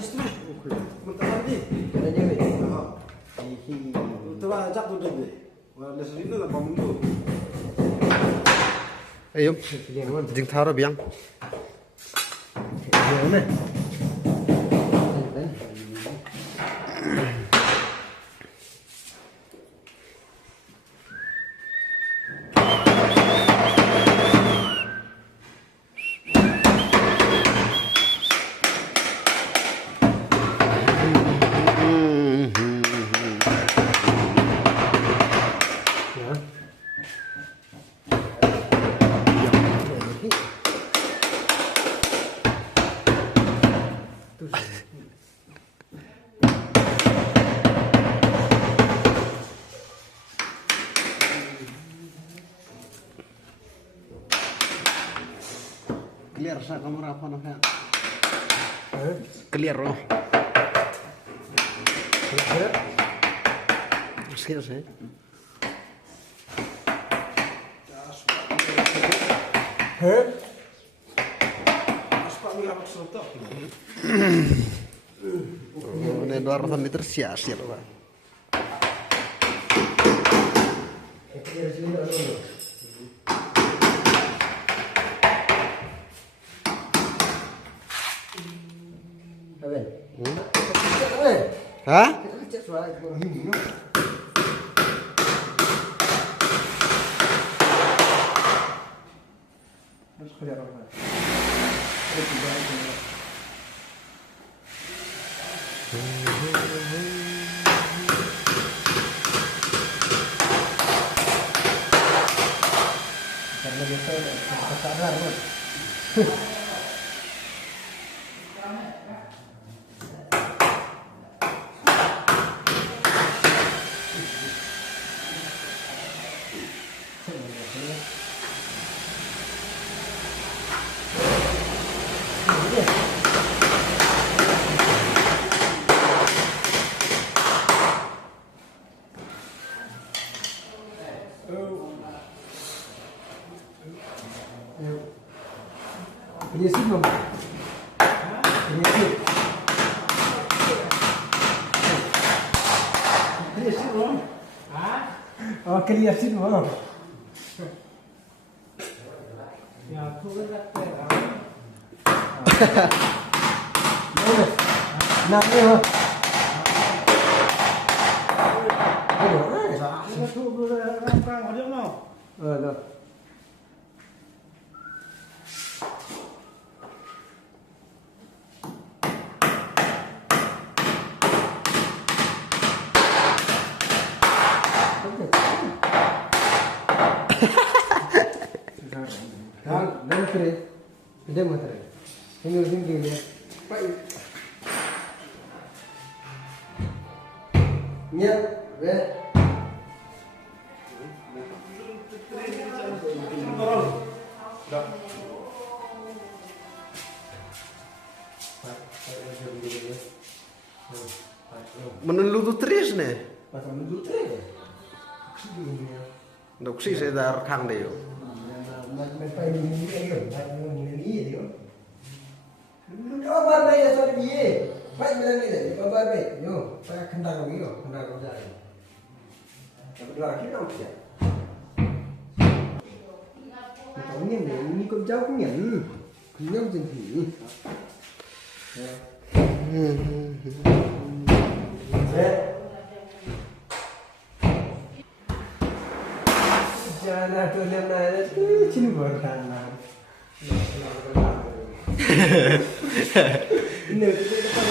Habis tu. Bentar lagi. Ada je weh. Tu lah ajak tu deh. Wala sini lah bangun tu. Ayo. Jing tharo biang. Mana? Clear sa kamera apa nak? Clear loh. Clear sih. Aspak ni lah sotok. Ini 200 liter sia-sia loh, Pak. Hah? Karena biasa kesadaran kan. Penyisip belum? Penyisip. Penyisip belum? Oh, penyisip belum? Ya, aku kan Namanya dan kere, dia matre. Ini usin gini. Nya, weh. Menelu terus nih. Pasal menurut saya. Dok sih saya dar kang deh yo. Mình phải nhìn cái người ta nhìn ý gì đó. Nó ba đây là sao đi gì? Phải mình đang đi để có ba đây, nhớ. Phải khăn đằng nghĩ rồi, khăn đằng có dài. Tapi dua kali đâu chứ? Có nhìn để như con cháu cũng nhận, cũng nhớ chân thủy. Jangan ada yang nanya, cini bertanam. Ini kita